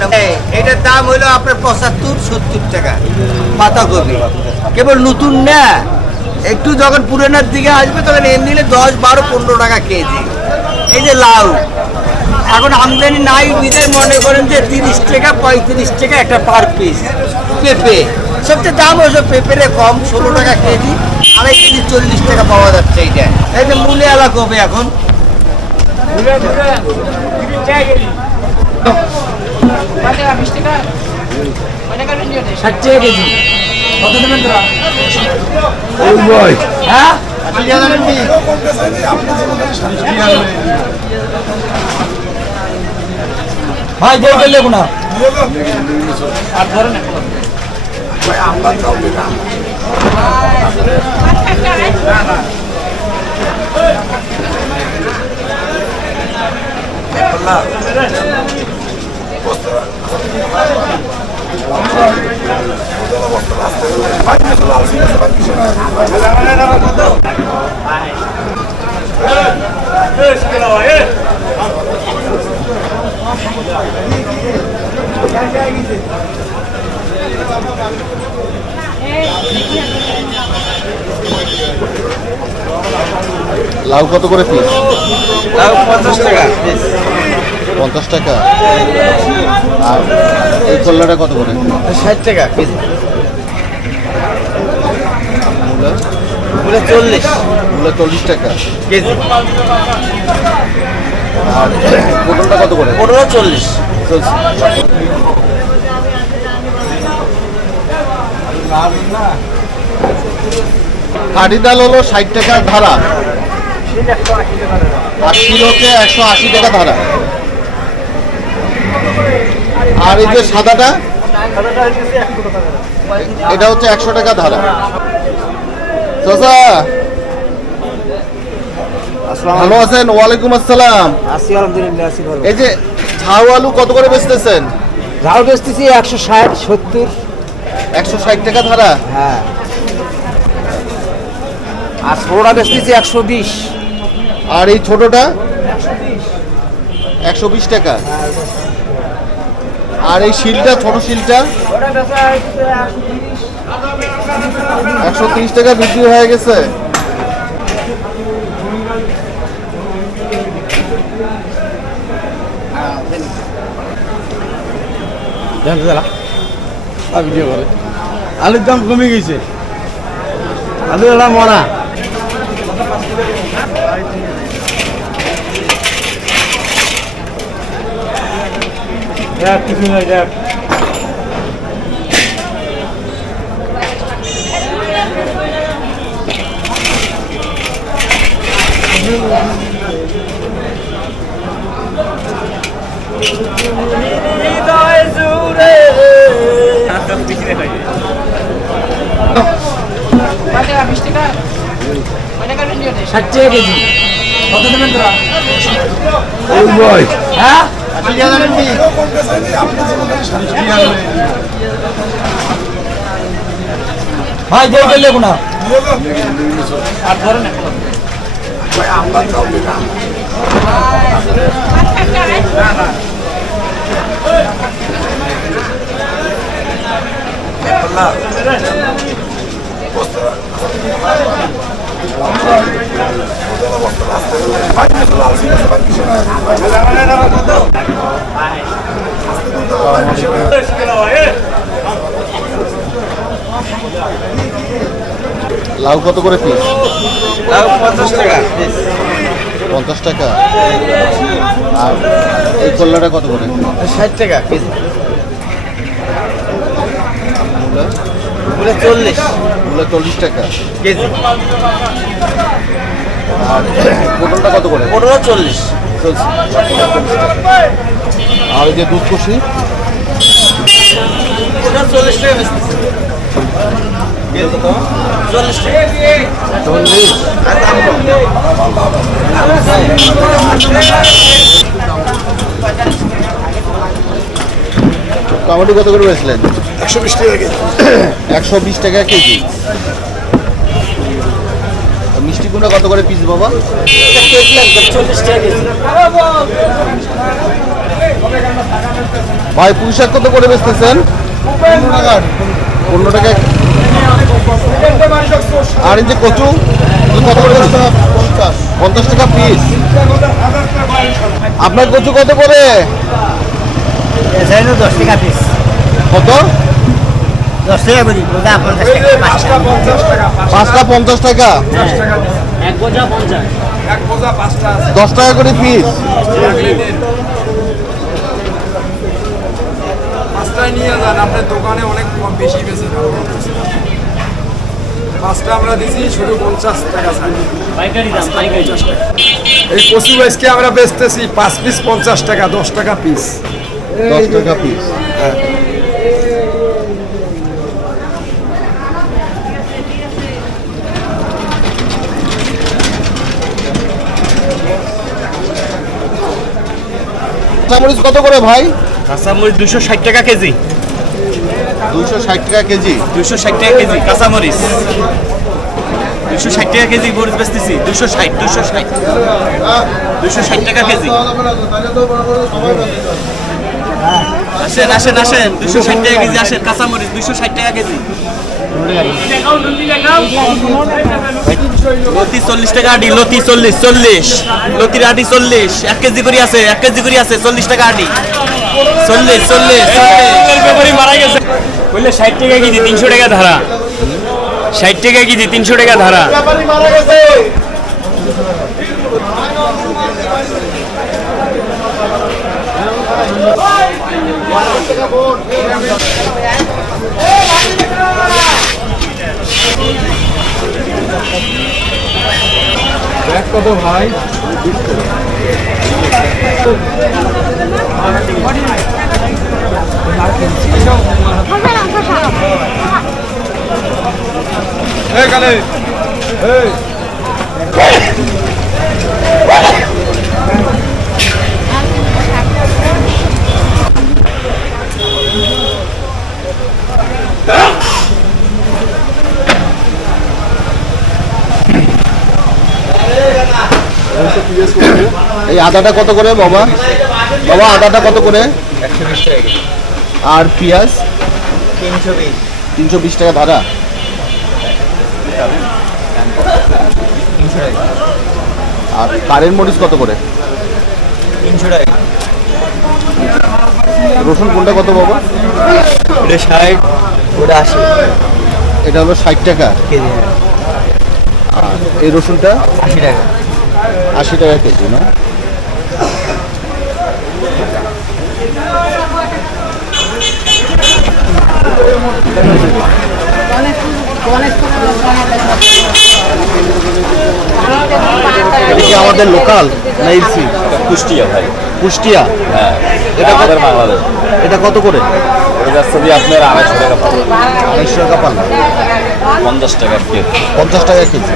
না। এটার দাম হলো আপনার 75-70 টাকা পাতাকপি, কেবল নতুন না, একটু যখন পুরানোর দিকে আসবে তখন এমনি 10-12-15 টাকা কেজি। এই যে লাউ এখন আমদানি নাই বিদায় মনে করেন যে 30 টাকা 35 টাকা একটা পার পিস। পেঁপে সবচেয়ে দাম হয়েছে পেঁপের কম, 16 টাকা কেজি, 2.5 কেজি 40 টাকা পাওয়া যাচ্ছে। এইটা এই যে মূলে আলা কবে এখন ভাই বলতে লেবো না আর ধরেন লাউ কত করে পিস? লাউ 50 টাকা। 50 টাকা। আর এই কল্লাটা কত করে? 60 টাকা কেজি। মূলা? মূলা 40। মূলা 40 টাকা কেজি। আর পটলটা কত করে? পটল 40 চলছে। কাঠি ডাল হলো 60 টাকা ধারা, আর কিলোতে 180 টাকা ধারা। আর এই যে সাদাটা, এটা হচ্ছে 100 টাকা ধারা। চাচা ভালো আছেন? ওয়ালাইকুম আসসালাম। আছি আলহামদুলিল্লাহ, আছি ভালো। এই যে ঝাউ আলু কত করে বেচতেছেন? ঝাউ বেচতেছি 160-70। 160 টাকা ধারা। হ্যাঁ, আর ছোড়া বেচতেছি 120। আর এই ছোটটা 120 টাকা। আর এই শিলটা, ছোট শিলটা 130 টাকা বিক্রি হয়ে গেছে। আলুর দাম কমে গেছে, আলু এলা মরা। কিছু নয়, দেখ কেজি। কত দেবেন তোরা? হ্যাঁ, ভাই বলতে লেবো না আর ধরেন লাউ কত করে পিস? লাউ 50 টাকা। 50 টাকা। আর এই কল্লাটা কত করে? 60 টাকা কেজি। মূলা? মূলা 40 মূলা 40 টাকা কেজি। আর পটলটা কত করে? পটল 40 চলছে। আর এই যে দুধকুশি ওটা 40 টাকা বেচতেছি। 40 টাকা। 40। আর দাম কম। টমেটো কত করে বেচলেন? 120 টাকা কেজি। 120 টাকা কেজি। মিষ্টি কুমড়া কত করে পিস বাবা? কেজি একদম 40 টাকা কেজি। ভাই পুঁই শাক কত করে বেচতেছেন? 15 টাকা। আর এই যে কচু কত করে? 50 টাকা পিস। আপনার কচু কত করে? 10 টাকা পিস। কত? 10 টাকা করি, ওটা 50 টাকা। পাঁচটা 50 টাকা। এক বোঝা 50। 10 টাকা করে পিস। পাঁচটায় নিয়ে যান, আপনার দোকানে অনেক বেশি বেশি পাঁচটা আমরা দিছি শুধু 50 টাকা ছাড়। পাইকারি দাম, পাইকারি 50 টাকা। এই কচু আজকে আমরা বেচতেছি 5 পিস 50 টাকা, 10 টাকা পিস। 10 টাকা পিস। কাঁচামরিচ কত করে ভাই? কাঁচামরিচ 260 টাকা কেজি। 260 টাকা কেজি। 260 টাকা কেজি কাঁচামরিচ। 260 টাকা কেজি মরিচ বেচতেছি। 260 টাকা কেজি। আসেন আসেন আসেন, 260 টাকা কেজি আসেন। কাঁচামরিচ 260 টাকা কেজি। লতি 40 টাকা আটি। লতি 40 লতির আটি 40। 1 কেজি করে আছে, 1 কেজি করে আছে। 40 টাকা আটি। 40 মারা গেছে বললে 60 টাকা কেজি, 300 টাকা ধারা। 60 টাকা কেজি, 300 টাকা ধারা। কত ভাই? এখানে এই আদাটা কত করে বাবা? বাবা আদাটা কত করে? 120 টাকা কেজি। আর পেঁয়াজ? 320। 320 টাকা ধারা। 300 টাকা। আর কারেন্ট মরিচ কত করে? 300 টাকা। রসুন কোনটা কত বাবা? এটা 60, ওটা 80 এটা হলো 60 টাকা কেজি। আর এই রসুনটা 80 টাকা। 80 টাকা কেজি না? এটা কি আমাদের লোকাল না এলসি? কুষ্টিয়া ভাই। কুষ্টিয়া। হ্যাঁ, এটা কত? আমাদের বাংলাদেশ। এটা কত করে? এটা যাচ্ছে দিয়ে আপনার 250 টাকা পাবেন। 250 টাকা পাল্লা। 50 টাকা কেজি। 50 টাকা কেজি।